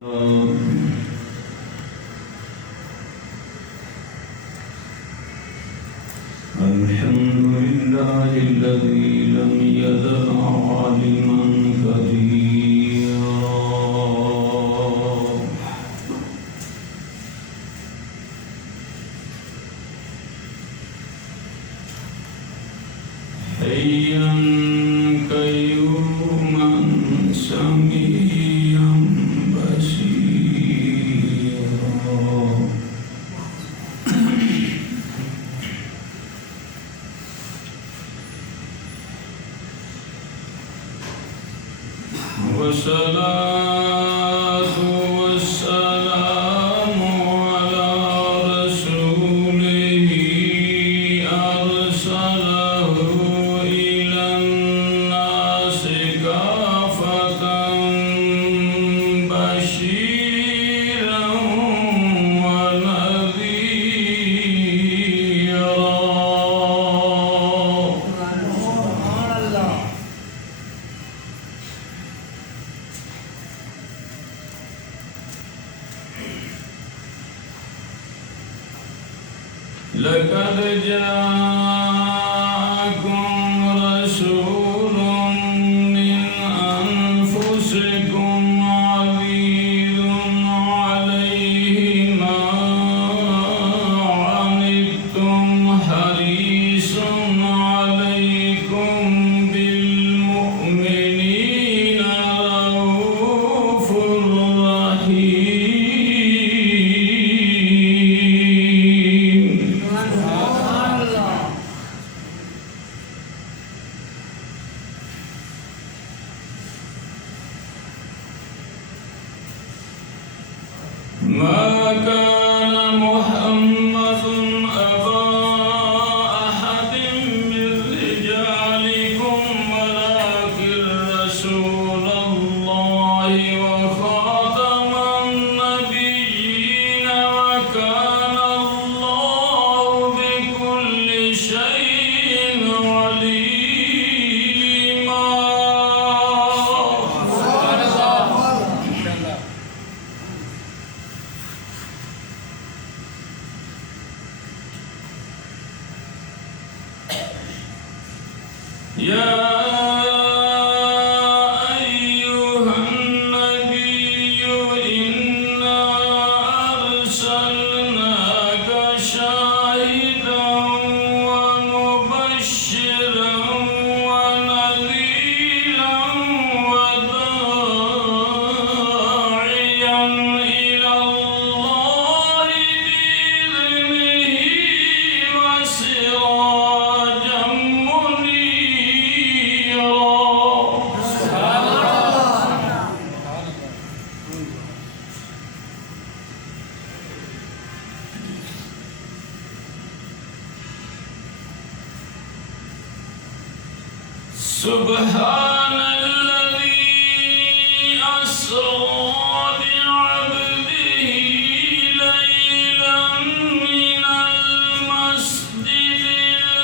الحمد لله الذي لم يزل عالما قديرا حيا قيوما سميعا بصيرا والصلاة والسلام على رسوله أرسله إلى الناس كافة بشيرا ونذيرا. لقد جاءكم رسول من أنفسكم عزيز عليه ما عنتم حريص عليكم بالمؤمنين رؤوف رحيم. ما كان محمد أبا أحد من رجالكم ولكن رسول الله وخاتم النبيين وكان الله بكل شيء عليما. يا أيها النبي إنا أرسلناك شاهدا ومبشرا ونذيرا وداعيا إلى الله بإذنه وسراجا سبحان الذي أسرى بعبده ليلا من المسجد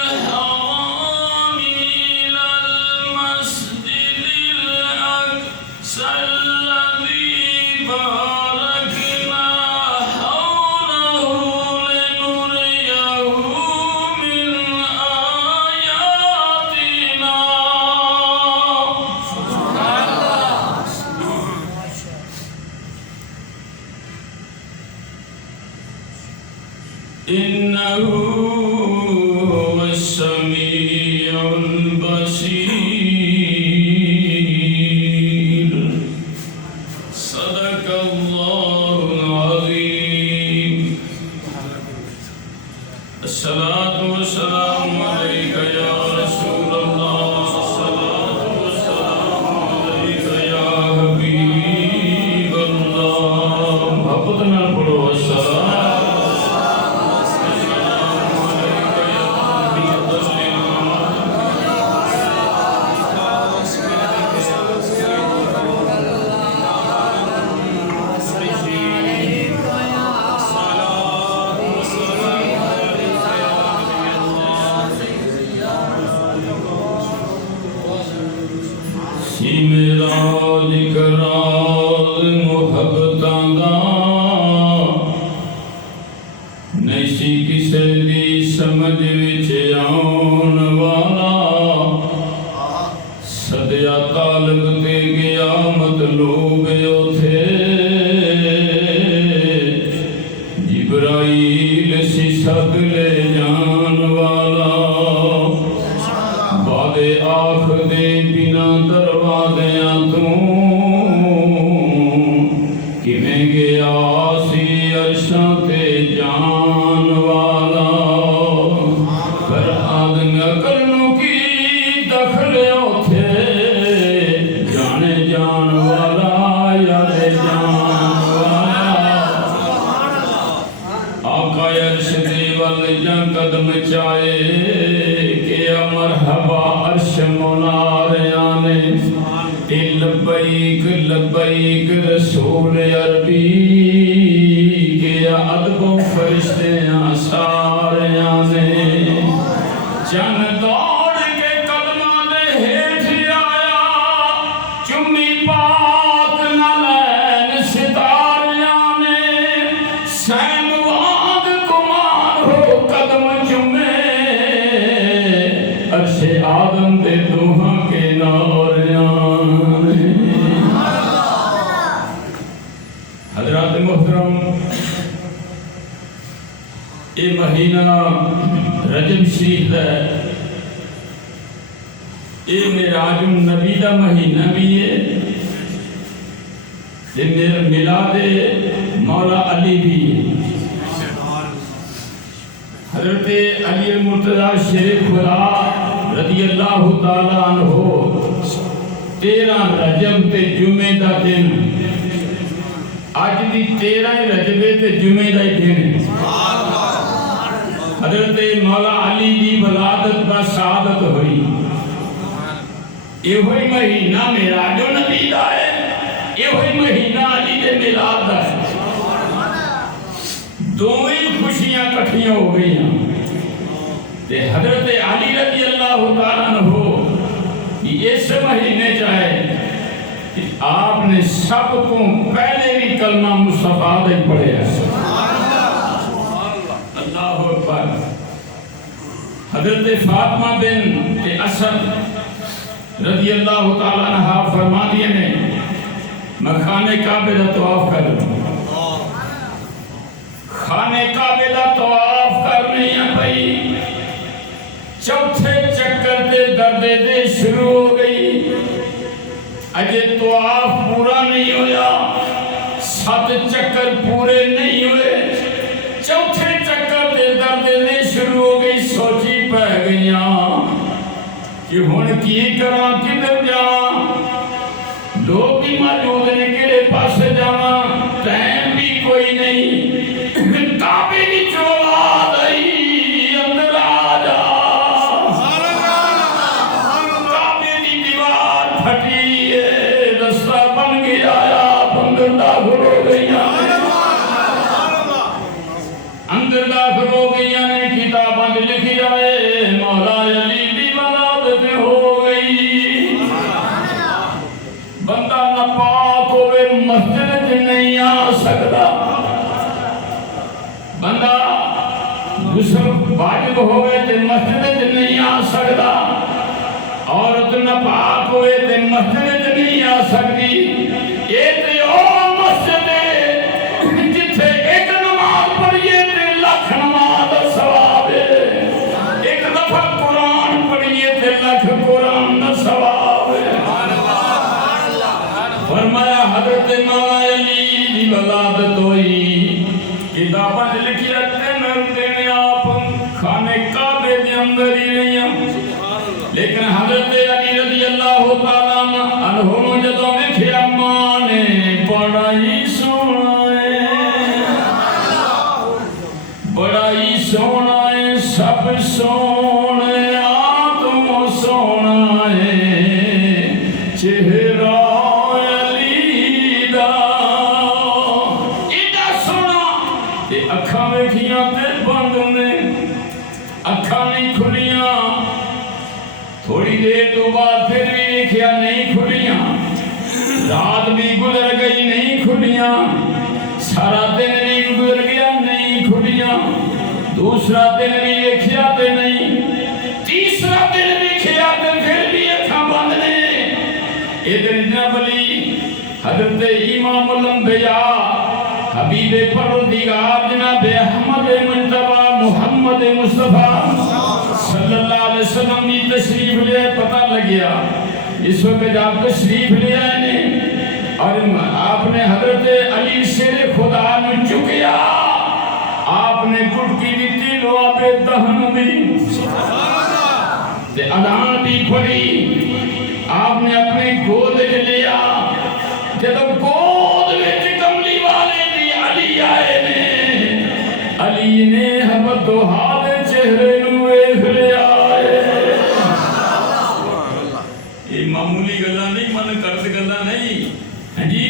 الحرام إلى المسجد الأقصى الذي باركنا حوله لنريه من آياتنا. إنه هو السميع البصير. صدق الله العظيم. الصلاة والسلام عليك يا رسول الله. الصلاة والسلام عليك يا حبيب الله. محبتنا پڑھو السلام. ਮੁਹੱਬਤਾਂ ਦਾ ਨਹੀਂ ਸੀ ਕਿਸੇ ਦੀ ਸਮਝ ਵਿੱਚ ਆਉਣ ਵਾਲਾ ਸਦਿਆ ਤਾਲਬ ਤੇ ਗਿਆ ਮਤਲੂਬ ਉਥੇ ਜਿਬਰਾਈਲ ਸੀ ਸਦ ਲੈ ਜਾਣ ਵਾਲਾ ਬਾਦੇ ਆਖ ਦੇ ਬਿਨਾ ਦਰਵਾਜ਼ਿਆਂ ਤੋਂ ਕਿਵੇਂ ਗਿਆ ਸੀ ਅਰਸ਼ਾਂ ਤੇ ਜਾਣ ਵਾਲਾ ਪਰ ਆਦਮ ਅਕਲ ਨੂੰ ਕੀ ਦਖਲ ਉਥੇ ਜਾਣੇ ਜਾਣ ਵਾਲਾ ਯਾਰੇ ਜਾਣ ਵਾਲਾ ਆਕਾ ਅਰਸ਼ ਦੇ ਵੱਲ ਜਾਂ ਕਦਮ ਚਾਏ ਕਿ ਮਰਹਬਾ ਅਰਸ਼ ਮੁਨਾਰਿਆਂ ਨੇ لبیک لبیک رسول عربی کیا ادب فرشتیاں ساریاں نے چن دوڑ کے قدماں دے ہیٹھ آیا چمی پاک نہ لین ستاریاں نے سین واد کمار ہو قدم چمے عرش آدم دے دوہاں کے ناریاں حضرات محترم یہ مہینہ رجب شریف ہے یہ معراج النبی دا مہینہ بھی ہے یہ میلاد مولا علی بھی ہے حضرت علی المرتضی شیر خدا رضی اللہ تعالیٰ عنہ 13 رجب تے جمعہ دا دن آج دی 13 رجبے تے جمعے دا دن حضرت مولا علی دی ولادت با سعادت ہوئی یہ ہوئی مہینہ معراج النبی دا ہے یہ ہوئی مہینہ علی دے میلاد دا ہے دونوں خوشیاں کٹھیاں ہو گئی ہیں تے حضرت علی رضی اللہ تعالیٰ عنہ اس مہینے چاہے آپ نے سب کو پہلے بھی کلمہ مصطفیٰ دے پڑھے ہیں اللہ اکبر حضرت فاطمہ بن اسد رضی اللہ تعالیٰ عنہ فرما دیے نے میں خانہ کعبہ دا طواف کر خانہ کعبہ دا طواف کرنے ہیں بھائی چوتھے چکر دے دردے دے شروع ہو گئی اجے طواف پورا نہیں ہویا 7 چکر پورے نہیں ہوئے چوتھے چکر دے دردے دے شروع ہو گئی سوچی پہ گئیاں کہ ہن کی کراں کدھر جاواں لوگ بھی موجود نے کہڑے پاسے جاواں ٹائم بھی کوئی نہیں کعبے دی چولا دئی اندر آ جا کعبے دی دیوار پھٹی ہے رستہ بن گیا اندر داخل ہو گئیاں اندر داخل ہو گئیاں نے کتاباں میں لکھی جائے مولا علی دی ولادت ہو گئی بندہ ناپاک ہوئے مسجد نہیں آ سکتا بندہ غسل واجب ہوئے تے مسجد نہیں آ سکتا عورت ناپاک ہوئے تے مسجد نہیں آ سکتی یہ تے او مسجد جتھے ایک نماز پڑھیے تے لکھ نماز دا ثواب ہے ایک دفعہ قرآن پڑھیے تے لکھ قرآن دا ثواب ہے فرمایا حضرت مولا علی دی ولادت ہوئی کتاباں لکھی رکھتے میں آپ خانے کعبے دے اندر ہی نہیں ہیں لیکن حضرت علی رضی اللہ تعالیٰ عنہ جدوں ویکھیا ماں نے بڑا ہی سونا ہے سب سونے تم سونا ہے چہرہ علی دا ایڈا سونا تے اکھاں ویکھیاں تے بند نے اکھاں نہیں کھلیاں تھوڑی دیر تو بعد پھر بھی ویکھیا نہیں کھلیاں رات بھی گزر گئی نہیں کھلیاں سارا دن نہیں گزر گیا نہیں کھلیاں، دوسرا دن بھی ویکھیا تے نہیں، تیسرا دن ویکھیا تے پھر بھی اکھاں بند نے۔ ادھر جناب علی حضرت امام الانبیاء حبیب پروردگار جناب احمد مجتبی محمد مصطفیٰ صلی اللہ علیہ وسلم کی تشریف لے پتہ لگیا۔ اس وقت آپ تشریف لے آئے نے اور آپ نے حضرت علی شیر خدا میں چکیا، آپ نے گھٹکی دیتی لو آپ دہن دی تے اذان بھی پڑھی، آپ نے اپنی گود لیا، جب گود وچ کملی والے دی علی آئے نے، علی نے حبت و حال چہرے نو ویکھ لیا۔ یہ معمولی گلاں نہیں، من کرد گلاں نہیں ہے جی۔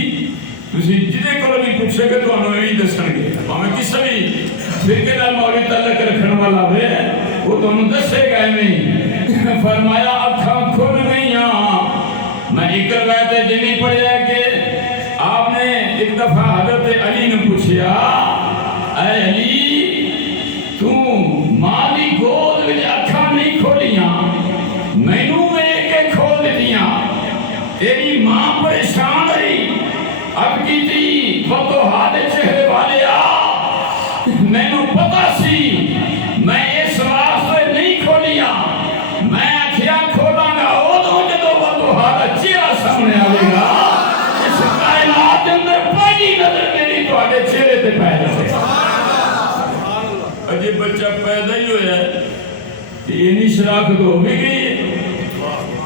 تسی جدے کول بھی پوچھے گے تو انہوں ہی دسن گے، ہمیں کسی بھی فرقے نال مولوی تعلق رکھن والا ہوئے وہ تو انہوں دسے گئے نہیں۔ فرمایا اکھاں کھل گئیاں، میں ایک روایت جنی پڑھیا کہ آپ نے ایک دفعہ حضرت علی نے پوچھیا، اے علی تو ماں دی گود وچ اکھاں نہیں کھولیاں، مینوں ویکھ کے کھول دیاں، تیری ماں پریشان رہی، اب کی تھی فتوحات چہرے والے میں نو پتا سی میں اس واسطے نہیں کھولیا، میں آکھیا کھولاں گا ادوں جدوں فتوحات چہرہ سامنے آئے گا، اس کائنات اندر پہلی نظر میری تواڈے چہرے تے پے جائے۔ اجے بچہ پیدا ہی ہویا ہے تے اینی شراکت ہو بھی گئی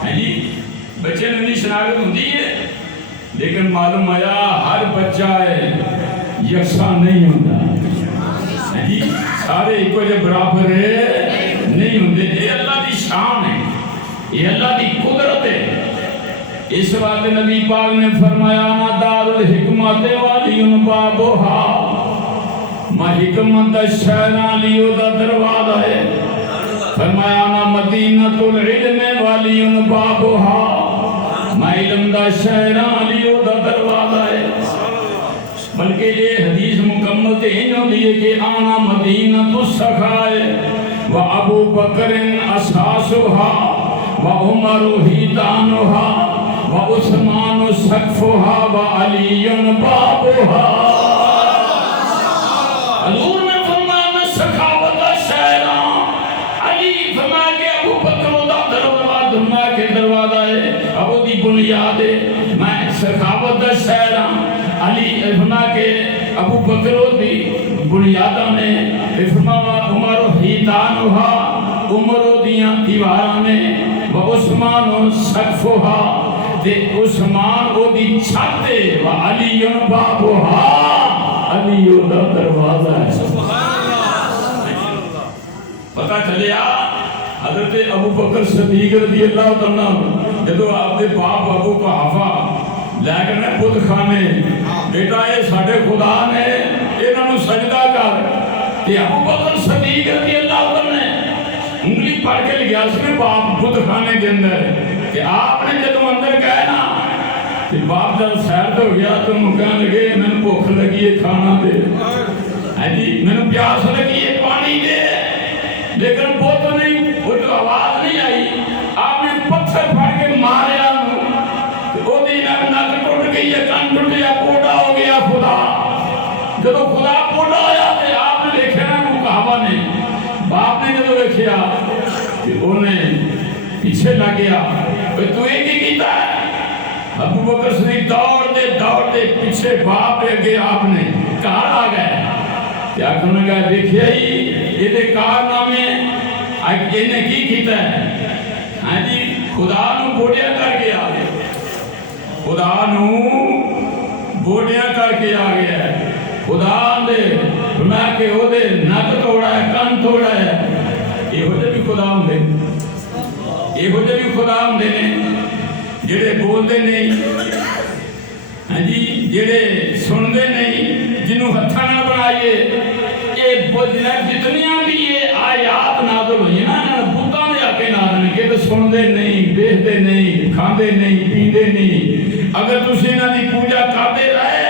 ہے جی، بچے نے شراکت ہوندی ہے، لیکن معلوم آیا ہر بچہ ہے یکساں نہیں ہوتا جی، سارے ایک وجہ برابر نہیں ہوندے۔ یہ اللہ دی شان ہے، یہ اللہ دی قدرت ہے۔ اس بات نبی پاک نے فرمایا نا دار الحکمت والی ان بابوہا، میں حکمت شہران لیو دا دروازہ ہے۔ فرمایا نا مدینۃ العلم والی ان بابوہا، میں علم دا شہران لیو دا دروازہ ہے۔ بلکہ یہ حدیث مکمل تے انہوں دیئے کہ آنا مدینہ السخائے و ابو بکر اساسوہا و عمر ہیتانوہا و عثمان سقفوہا و علی بابوہا۔ حضور نے فرمایا سخاوت شہران، علی فرمایا کہ ابو بکر دا دروازہ ہے، ابو دی بنیاد ہے، میں سخاوت شہران علی فرما کے ابو بکر دی بنیادہ نے فرمایا عمر ہیتانوہا، عمر دیاں دیواراں نے و عثمان سقفوہا، تے عثمان او دی چھت و علی بابوہا، علی دا دروازہ ہے۔ پتہ چلیا حضرت ابو بکر صدیق رضی اللہ عنہ جدو آپ دے باپ ابو قحافہ لیکن بت خانے بیٹا یہ ساڑھے خدا نے انہوں سجدہ کر کہ ابو بکر صدیق رضی اللہ عنہ نے انگلی پڑھ کے لگیا اس میں باپ بت خانے کے اندر کہ آپ نے جب اندر گئے نا کہ باپ جب سیرت ہو گیا تو کہنے لگے میں نے بھوک لگی ہے کھانا دے، میں نے پیاس لگی ہے پانی دے، لیکن بہت نہیں، وہ جو آواز نہیں آئی، آپ نے پتھر پھڑ کے ماریا، وہ دن نک ٹوٹ گئی ہے، کن ٹوٹ گیا، پوڑا ہو گیا خدا۔ جب خدا پوڑا آیا تو آپ نے دیکھا نا مقابہ نے، باپ نے جب دیکھا کہ انہیں پیچھے نہ گیا، تو ایک ہی کیتا ہے۔ ابو بکر صدیق دوڑ دے پیچھے باپ اگے آپ نے کار آ گئے، کیا کہنے گا دیکھیا ہی یہ دے کارنامے انہیں کی کیتا ہے، ہاں جی خدا نو بوڑیا کر کے آ گیا، خدا نو بوڑیا کر کے آ گیا ہے، خدا دے فرمایا کہ وہ دے نک توڑا ہے، کن توڑا ہے۔ یہ ہو جے بھی خدا ہوں دے، یہ ہو جے بھی خدا ہوں دے نے جڑے بول دے نہیں، ہاں جی جڑے سن دے نہیں، جنہوں ہتھا نہ بنائیے، یہ جتنیاں بھی یہ آیات نازل ہوئی نا بھوتاں دے آکے نازل ہیں کہ تو سن دے نہیں، دیکھ دے نہیں، کھان دے نہیں، پین دے نہیں۔ اگر تسی انہاں دی پوجا کرتے رہے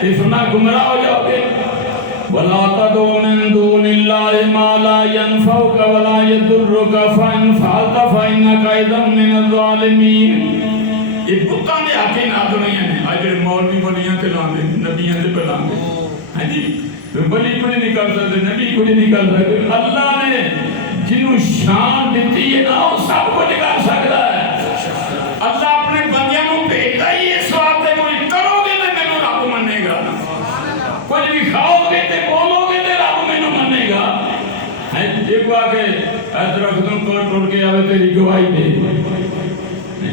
تو اتنا گمراہ ہو جاؤ گے. وَلَا تَدْعُ مِن دُونِ اللَّهِ مَا لَا يَنفَعُكَ وَلَا يَضُرُّكَ فَإِنْ فَعَلْتَ فَإِنَّكَ إِذًا مِنَ الظَّالِمِينَ. یہ بتاں دے آکے نہ دنیا نے اجڑ مولوی بلیاں تے لاندے نبیاں تے بلاندے. ہاں جی بلی کوئی نہیں کر سکتے, نبی کوئی نہیں کر سکتے. اللہ نے جنہوں شان دیتی ہے نا وہ سب کچھ کر سکتا ہے. اللہ اپنے بندیاں کو بھیجتا ہی اس واسطے کوئی کرو گے تو مینوں رب منے گا, کچھ بھی کھاؤ گے تو بولو گے تو رب مینوں منے گا. ایک بار کہ درختوں کو ٹوٹ کے آوے تیری گواہی دے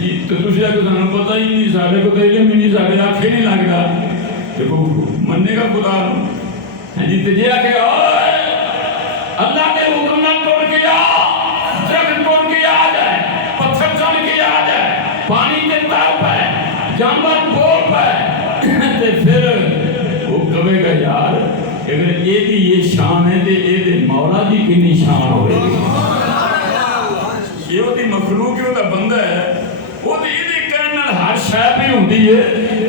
جی تو دوسرا کو سانوں پتہ ہی نہیں, سارے کو تو علم ہی نہیں, سارے آنکھیں نہیں لگتا دیکھو مننے کا خدا جی. تو یہ آکے اللہ کے حکم نہ توڑ کے آ, درخت توڑ کے آ جائے, پتھر چل کے آ جائے, پانی کے تر پہ جانور بول پہ تے پھر وہ کہے گا یار اگر یہ دی یہ شان ہے تے یہ دے مولا دی کنی شان ہوئے گی. یہ وہ دی مخلوق ہے, وہ دا بندہ ہے, وہ دی یہ دی کرنا ہر شے بھی ہوندی ہے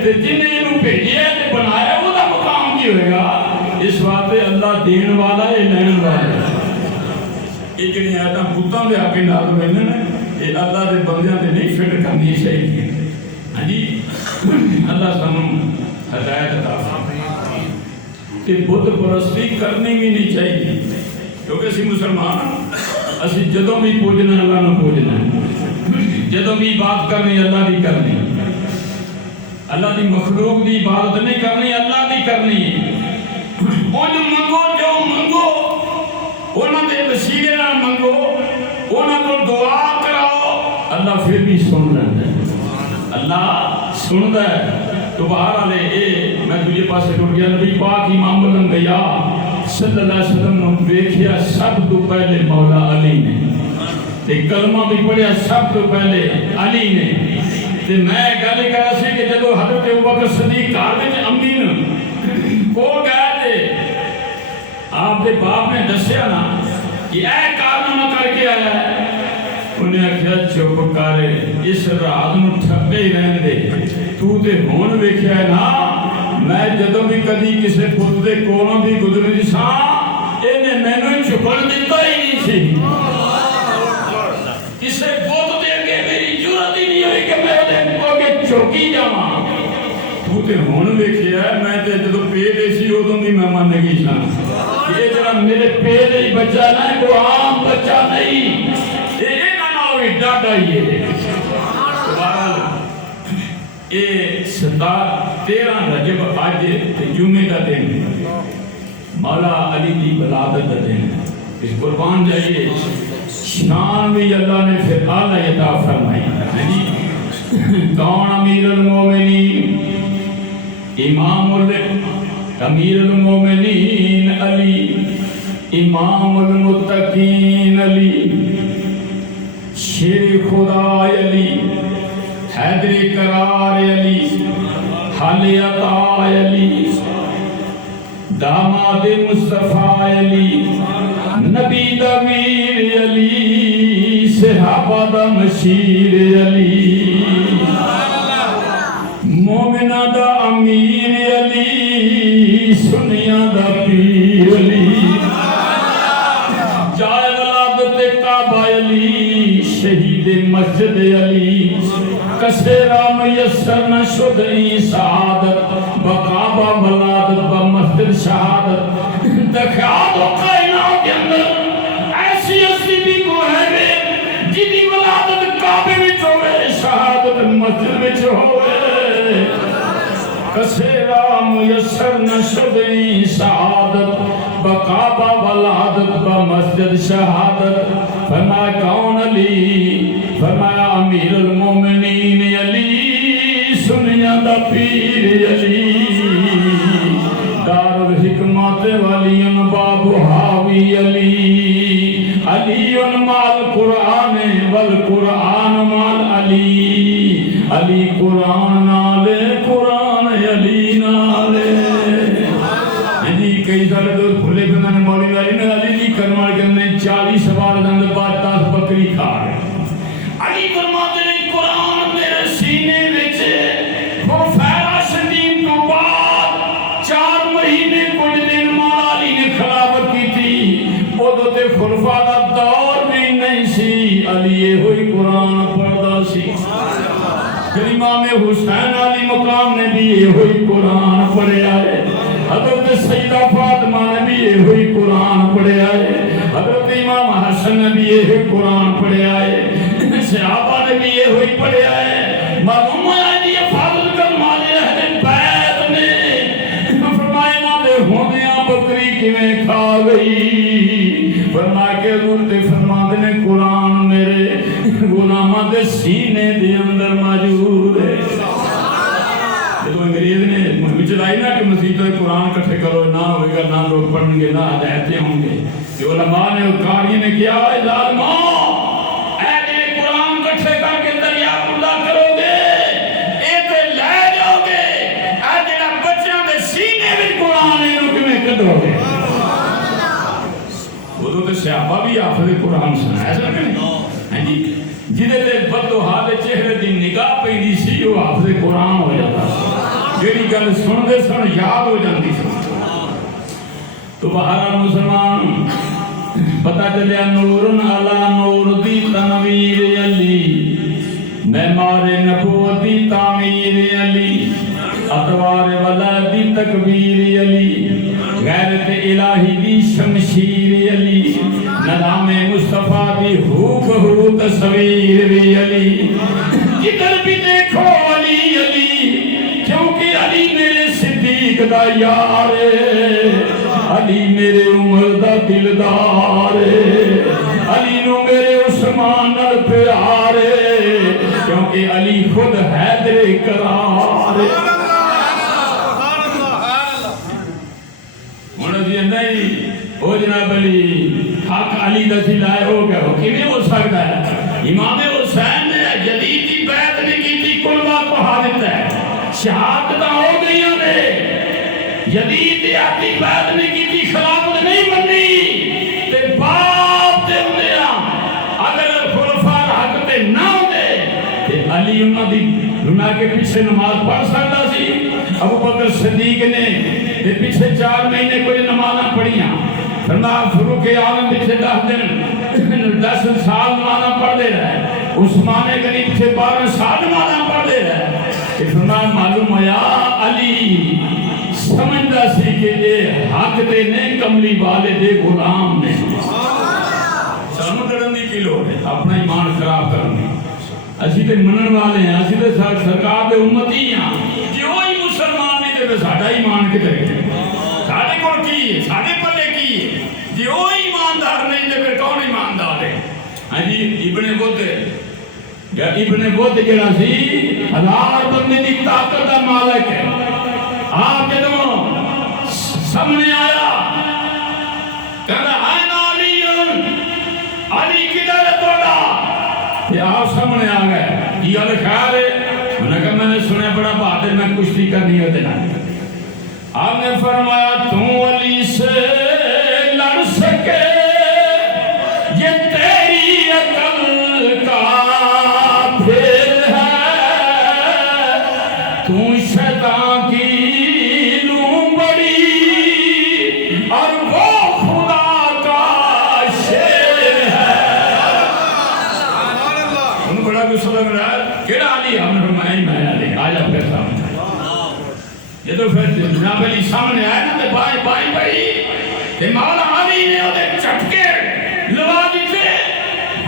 تے جن نے انہوں بھیجیا تے بنایا وہ دا مقام کی ہوئے گا. اس واسطے اللہ دین والا ہے لین والا ہے. یہ جنہیں آیتاں بتاں دے آکے نازل ہوئے نا یہ اللہ دے بندیاں تے نہیں فکر کرنی چاہیے. ہاں جی اللہ سانوں ہدایت عطا فرمائے کہ بت پرستی کرنی بھی نہیں چاہیے کیونکہ اسی مسلمان اسی جدوں بھی پوجنا اللہ نو پوجنا, جدوں بھی بات کرنی اللہ دی کرنی, اللہ دی مخلوق دی عبادت نہیں کرنی, اللہ دی کرنی. کچھ منگو جو منگو انہوں دے وسیلے نال منگو, انہوں کو دعا کراؤ, اللہ پھر بھی سن لینا ہے, اللہ سنتا ہے. تو باہر آلے اے میں تجھے پاسے ٹوٹ گیا نبی پاک امام الانبیاء صلی اللہ علیہ وسلم نے دیکھیا سب تو پہلے مولا علی نے, تے کلمہ بھی پڑھیا سب تو پہلے علی نے. تے میں گل کہا سی کہ جدو حضرت ابوبکر صدیق گھر وچ امین کو گئے تے آپ دے باپ نے دسیا نا کہ اے کارنامہ کر کے آیا ہے, انہیں آخیا چپ کر اس رات نو ٹھپے ہی رہن دے, تو تے ہون ویکھیا ہے نا میں جدوں بھی کدی کسے پت دے کولوں بھی گزری ساں اینے مینوں چھپن دتا ہی نہیں سی. کسے پت دے اگے میری جرات ہی نہیں ہوئی کہ میں دے اگے چوکی جاواں. تو تے ہون ویکھیا ہے میں تے جدوں پیٹ سی اودوں بھی میں من گئی ساں. یہ جڑا میرے پیٹ وچ بچہ نہ کوئی عام بچہ نہیں, یہ ڈاڈا ہی ہے. یہ 13 رجب آج جمعے کا دن مولا علی کی ولادت کا دن, اس قربان جائیے شان بھی اللہ نے پھر اعلیٰ عطا فرمائی. کون امیر المومنین امیر المومنین علی, امام المتقین علی, شیر خدا علی, حیدر قرار علی, حل عطا علی, داماد مصطفیٰ علی, نبی دا ویر علی, صحابہ دا مشیر علی, مومنہ دا امیر علی, سنیاں دا پیر علی, جائے ولادت کعبہ علی, شہید مسجد علی, کسیرا میسر نہ شد سعادت بقابہ ولادت بمسجد شہادت. دکھا دو کائنات کے اندر ایسی اسی بھی کو ہے جنہی ولادت کعبے وچ ہوئے, شہادت مسجد وچ ہوئے. کسیرا میسر نہ شد سعادت بقابہ ولادت بمسجد شہادت. فرمایا کون علی, فرمایا امیر المومنین علی, سنیاں دا پیر علی, دار الحکمت والیاں باب حاوی علی, علی مال قرآن والقرآن مال علی, علی قرآن نالے قرآن علی نالے. کئی سارے دوست بھولے پہ میں نے مولی والی نے علی نہیں کرنا کہ میں 40 سوال دن بعد 10 بکری کھا گئے. علی فرماتے ہیں قرآن میرے سینے وچ وہ فیرا شدید تو بعد مہینے کچھ دن مولا علی نے خلافت کی تھی ادو تے خلفاء دا دور بھی نہیں سی علی ہوئی قرآن پڑھدا سی پھر امام حسین علی مقام نے بھی یہ ہوئی قرآن پڑھے آئے حضرت سیدہ فاطمہ نے بھی یہ ہوئی قرآن پڑھے آئے حضرت امام حسن نے بھی یہ قرآن پڑھے آئے صحابہ نے بھی یہ ہوئی پڑھے آئے معلوم ہے یہ فاضل کرمالے اہل بیت نے فرمائے نہ دے ہوندیاں بکری کیویں کھا گئی فرمایا کہ حضور تے فرماتے نے قرآن میرے غلاماں دے سینے دے اندر موجود ہے جب انگریز نے مہم چلائی نا کہ مسجدوں قرآن کٹھے کرو نہ ہوئے گا نہ لوگ پڑھیں گے نہ ہدایتیں ہوں گے کہ علماء نے قاری نے کیا ہے ظالموں اے جڑے قرآن کٹھے کر کے دریا اللہ کرو گے اے تے لے جاؤ گے اے جڑا بچیاں دے سینے وچ قرآن اینو کیویں کڈو گے وہ تو صحابہ بھی حافظ قرآن سنا ایسا نہیں ہاں جی جدے دے بددعا دے چہرے دی نگاہ پیندی سی وہ حافظ قرآن ہو جاتا جیڑی گل سن دے سن یاد ہو جاندی سی تو بہرحال مسلمان پتہ چلیا نور علی نور دی تنویر علی معمار نبوت دی تعمیر علی اطوار ولا دی تکبیر علی غیرت الہی دی شمشیر علی نظام مصطفیٰ دی ہوک ہو تصویر بھی علی جدھر بھی دیکھو علی علی کیونکہ علی میرے صدیق دا یار علی میرے عمر دا دلدار علی نو میرے عثمان نال پیار کیونکہ علی خود حیدر قرار نہیں او جناب علی حق علی دا سی لائے ہو گیا کیویں ہو سکتا ہے امام حسین نے جدید کی بیعت نہیں کی تھی کلوا کو حادث ہے شہادت ہو گئی نے جدید کی بیعت نہیں کی تھی خلافت نہیں بنی تے باپ تے ہوندیا اگر خلفاء حق تے نہ ہوندے تے علی انہاں دی گناہ کے پیچھے نماز پڑھ سکتا سی ابو بکر صدیق نے پیچھے 4 مہینے کوئی نمازاں پڑھیاں فرمایا فاروق اعظم پیچھے 10 دن 10 سال نمازاں پڑھتے رہے عثمان غنی پیچھے 12 سال نمازاں پڑھتے رہے فرمایا معلوم ہوا علی سمجھدا سی کہ یہ حق تے نے کملی والے دے غلام نے سانوں کرن دی کی لوڑ ہے اپنا ایمان خراب کرن دی اسی تے منن والے ہیں اسی تے سرکار دے امتی ہیں جو ہی مسلمان نہیں تے ساڈا ایمان کدھر ہے ساڈے کول کی ہے ساڈے پلے کی ہے جو ایماندار نہیں تے پھر کون ایماندار ہے ہاں جی ابن بدھ یا ابن بدھ جڑا سی 1000 بندے دی طاقت دا مالک ہے آپ جدوں سامنے آیا کہندا ہے علی علی کدھر ہے تہاڈا تے آپ سامنے آ گئے یہ خیال ہے انہوں نے کہا میں نے سنا بڑا بہادر میں کشتی کرنی ہے دینا آپ نے فرمایا تم علی سے لڑ سکے یہ تیری عقل کا پھر ہے تو شیطان کی لوں بڑی اور وہ خدا کا شیر ہے انہوں بڑا غصہ لگ رہا ہے کیڑا علی ہم نے فرمایا میں علی آج آپ کے سامنے یہ تو پھر جناب علی سامنے آئے نا تے بائیں بائیں بھائی تے مولا علی نے اودے چٹکے لوا دیتے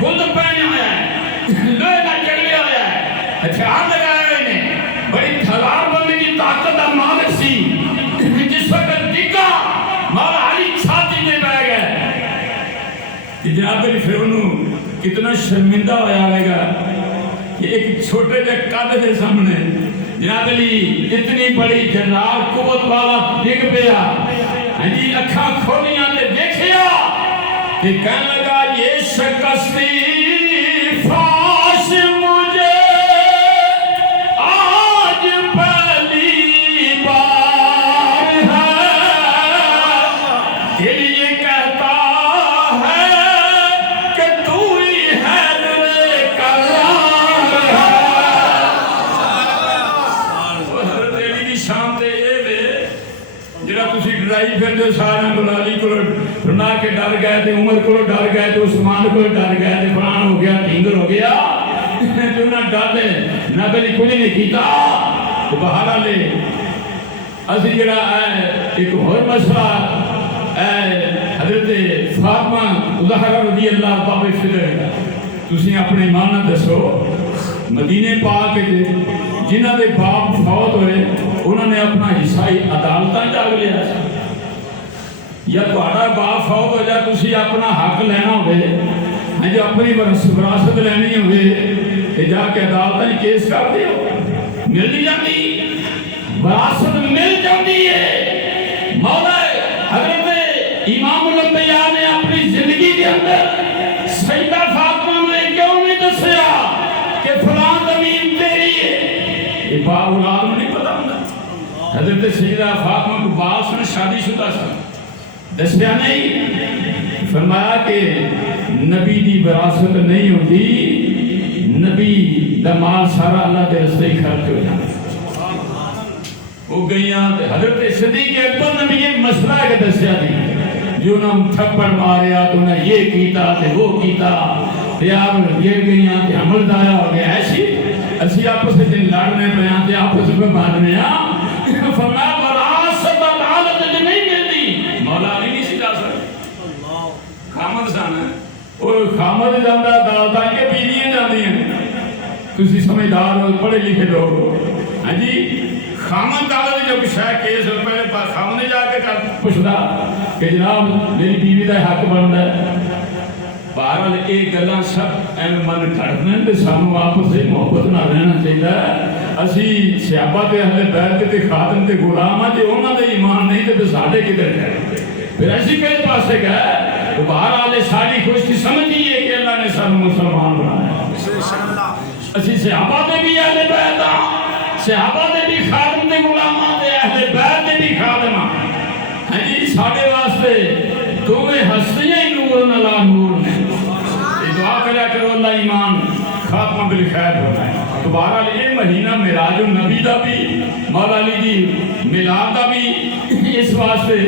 خود پہنے ہویا ہے لوہے دا چڑھے ہویا ہے ہتھیار لگائے ہوئے نے بڑی 1000 بندے کی طاقت دا مالک سی جس وقت ڈگا مولا علی چھاتی میں بیٹھ گئے جناب علی پھر انہوں کتنا شرمندہ ہویا ہوئے گا کہ ایک چھوٹے جے قد دے سامنے جناب علی اتنی بڑی جنرال قوت والا ڈگ پیا ہاں جی اکھاں کھولیاں تے دیکھیا کہ کہنے لگا یہ شکستی فاش مجھے آج پہلی بار ہے دل یہ کہتا ہے کہ تو ہی ہے شام دے اے وے جڑا تو تسی ڈرائی پھر جو سارا کو علی کو فرما کے ڈر گئے تے عمر کو ڈر گئے تے عثمان کو ڈر گئے تے فلان ہو گیا ٹھنگر ہو گیا جو نہ ڈر دے نہ کلی کچھ نہیں کیتا تو بہارا لے اسی جڑا ایک اور مسئلہ حضرت فاطمہ زہرا رضی اللہ تعالی فضل تسی اپنے ایمان دسو مدینے پاک جنہاں دے باپ فوت ہوئے انہوں نے اپنا حصہ عدالتاں جاگ لیا یا تہاڈا باپ فوت ہو جائے تسی اپنا حق لینا ہوئے جو اپنی وراثت لینی ہوئے تے جا کے عدالتاں کیس کر دیو مل جاندی وراثت مل جاندی ہے مولا حضرت امام الانبیاء نے اپنی زندگی کے اندر سیدہ فاطمہ نے کیوں نہیں دسیا کہ فلان زمین تیری ہے یہ با اولاد میں نہیں پتا ہوں حضرت سیدہ فاطمہ کو باس نے شادی شدہ سا دسیا نہیں فرمایا کہ نبی دی وراثت نہیں ہوتی نبی دا مال سارا اللہ کے رستے خرچ ہو جاتا وہ گئیاں حضرت صدیق اکبر نے بھی یہ مسئلہ ہے کہ دسیا دی جو نہ تھپڑ ماریا تو نہ یہ کیتا تے وہ کیتا تے آپ گر گئیاں تے عمل دایا ہو گیا ایسی اسی آپس سے لڑنے پہ آتے آپس میں مارنے فرمایا وراثت عدالت جو نہیں ملتی مولا علی نہیں سی جا سکتا خامد سانا وہ خامد جاندہ عدالتاں کے بیویاں جاندی ہیں تسی سمجھدار ہو پڑھے لکھے لوگ ہاں جی خامد عدالت جو کچھ ہے کیس ہو پہلے خامد نے جا کے پوچھتا کہ جناب میری بیوی دا حق بنتا ہے بہرحال ایک گلاں سب ایم من کھڑنے تے سانو آپس سے محبت نہ رہنا چاہیے اسی صحابہ تے اہل بیت تے خاتم تے غلام ہیں جے انہاں دے ایمان نہیں تے ساڈے کدھر گئے پھر ایسی کس پاسے گئے تو بہرحال ساری خوشی سمجھیے کہ اللہ نے سانو مسلمان بنایا اسی صحابہ تے بھی اہل بیت ہاں صحابہ دے بھی خادم دے غلاماں دے اہل بیت دے بھی خادماں ہاں جی ساڈے واسطے دوویں ہستیاں ہی نور نلا نور نے دعا کریا کرو اللہ ایمان خاتمہ بالخیر بنائے تو بہرحال یہ مہینہ میراج النبی دا بھی مولا علی دی میلاد دا بھی اس واسطے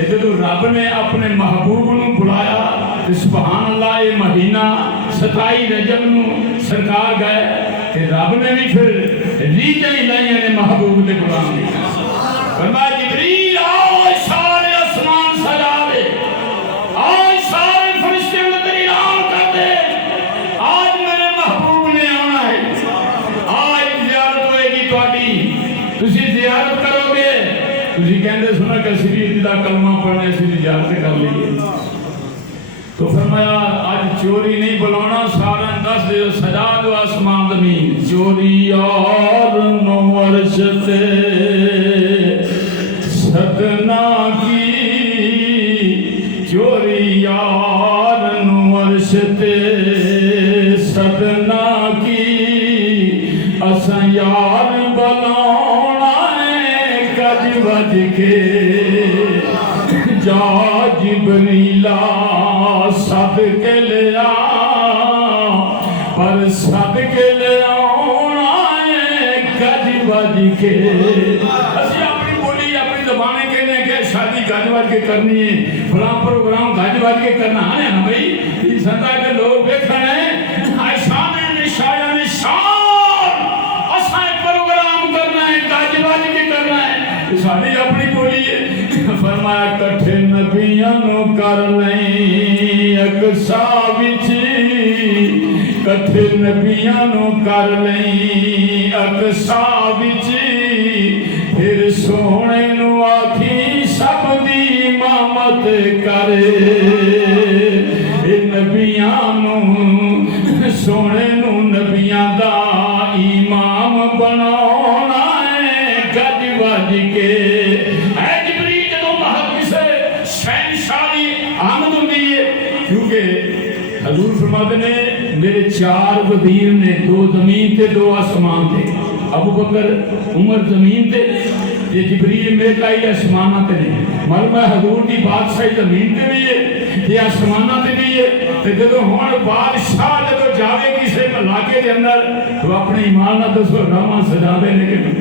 جب رب نے اپنے محبوب نو بلایا سبحان اللہ یہ مہینہ 27 رجب نو سرکار گئے کہ رب نے بھی پھر ریجیں لائیں نے محبوب دے غلام دی فرمایا جبریل آؤ سارے آسمان سجا دے آج سارے فرشتے تیری رام کر دے آج میرے محبوب نے آنا ہے آج زیارت ہوئے گی تہاڈی تسی زیارت کرو گے تسی کہندے سنا کہ شریعت دا کلمہ پڑھنے سے زیارت کر لئیے تو فرمایا آج چوری نہیں بلانا سارا دس دے سجا دو آسمان زمین چوری اور نورشتے صدنا کی چوری یار نورشتے صدنا کی اساں یار بلانا کج بج کے جا جبریلا سد کے لیا پر سد کے لیا گج بج کے اسی اپنی بولی اپنی زبانیں کہنے کہ شادی گج بج کے کرنی ہے فلاں پروگرام گج بج کے کرنا ہے نا بھائی سنتا کے لوگ دیکھنے ہیں شان شاید شان اساں پروگرام کرنا ہے گج بج کے کرنا ہے ساری اپنی بولی ہے فرمایا کٹھے نبیاں نو کر لیں اقصا وچ کٹھے نبیاں نو کر لیں اقصا وچ پھر سونے نو آکھی سب دی امامت کرے نبیاں نو سونے نو نبیاں دا امام بناونا ہے گج بج کے حضور فرماتے نے میرے 4 وزیر نے 2 زمین تے 2 آسمان تے ابو بکر عمر زمین تے یہ جبریل میکائیل آسمانہ تے نہیں معلوم ہے حضور دی بادشاہی زمین تے بھی ہے یہ آسمانہ تے بھی ہے تے جدو ہون بادشاہ جدو جاوے کسی علاقے دے اندر تو اپنے ایمان نہ دسو راما سجا دے لیکن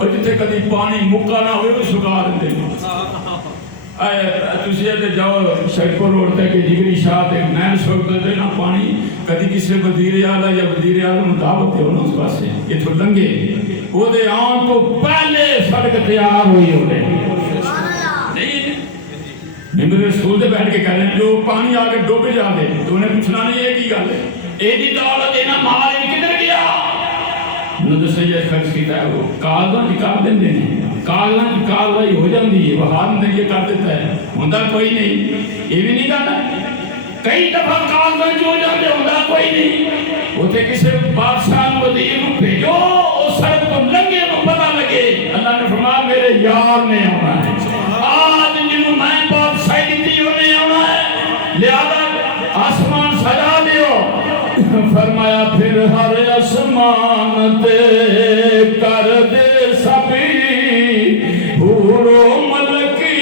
اور جتنے کدی پانی مکا نہ ہوئے وہ سکا دیں تسی تے جاؤ شیخو روڈ تے کہ جگری شاہ تے نین سوک دے نا پانی کدی کسی وزیر اعلیٰ یا وزیر اعظم دعوت دے ہونا اس پاسے یہ تو لنگے وہ دے آن تو پہلے سڑک تیار ہوئی ہو گئے نہیں ممبر رسول دے بیٹھ کے کہہ رہے ہیں جو پانی آگے ڈوبے جا دے تو انہیں پوچھنا نہیں ہے کی گل ہے ایدی دولت اینا مال ان کدھر گیا انہوں نے سید خرچ کیتا ہے وہ کاغذاں نکال دیں دیں کاغذاں کی کاروائی ہو جاندی ہے وہ ہاتھ میں یہ کر دیتا ہے ہوندہ کوئی نہیں یہ بھی نہیں کرنا کئی دفعہ کاغذاں جو ہو جاندے ہوندہ کوئی نہیں ہوتے کسی بادشاہ وزیر کو بھیجو اس سڑک کو لنگے کو پتہ لگے اللہ نے فرمایا میرے یار نے آنا ہے آج جنہوں میں بادشاہی دی انہیں آنا ہے لہذا آسمان سجا دیو فرمایا پھر ہر آسمان تے کر دے سبھی حور و ملکی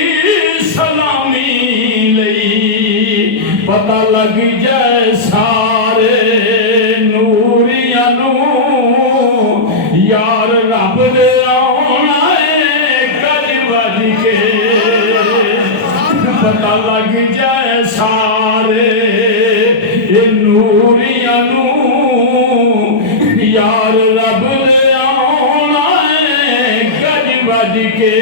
سلامی لئی پتہ لگ جائے سارے نوریاں نو یار رب دے آنا ہے کج بج کے پتہ لگ جائے سارے نوریاں نو یار رب دے آنا ہے گج بج کے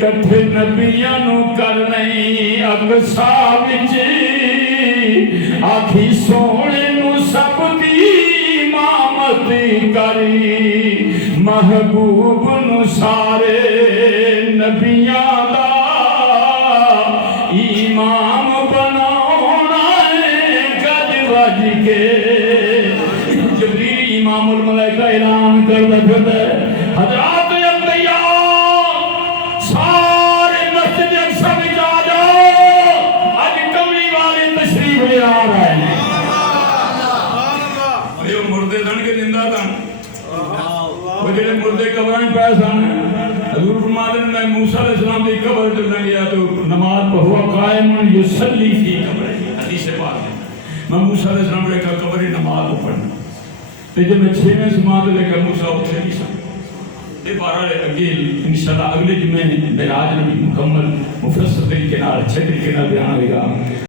کٹھ نبیاں نو کرنی اقصا وچ آکھی سونے نو سب دی امامت کری محبوب نو سارے نبیاں دا امام بنانا ہے گج بج کے جبریل امام الملائکہ اعلان کرتا پھرتا ہے حضرات انبیاء سارے مسجد اقصی میں جا جاؤ آج کملی والے تشریف لے آ رہے ہیں یہ مردے دن کے زندہ دن وہ جنہیں مردے قبریں پیس آنے حضور فرماتے ہیں میں موسیٰ علیہ السلام کی قبر جب گیا تو نماز ہوا قائم یصلی فی قبر حدیث پاک ہے میں موسیٰ علیہ السلام نے کہا قبر نماز پڑھنا تو جب میں 6ویں سماعت لے کر موسیٰ اٹھے بھی سکتا یہ بارہ اگے انشاءاللہ اگلے جمعے معراج نبی مکمل مفصل طریقے نال اچھے طریقے نال بیان ہوگا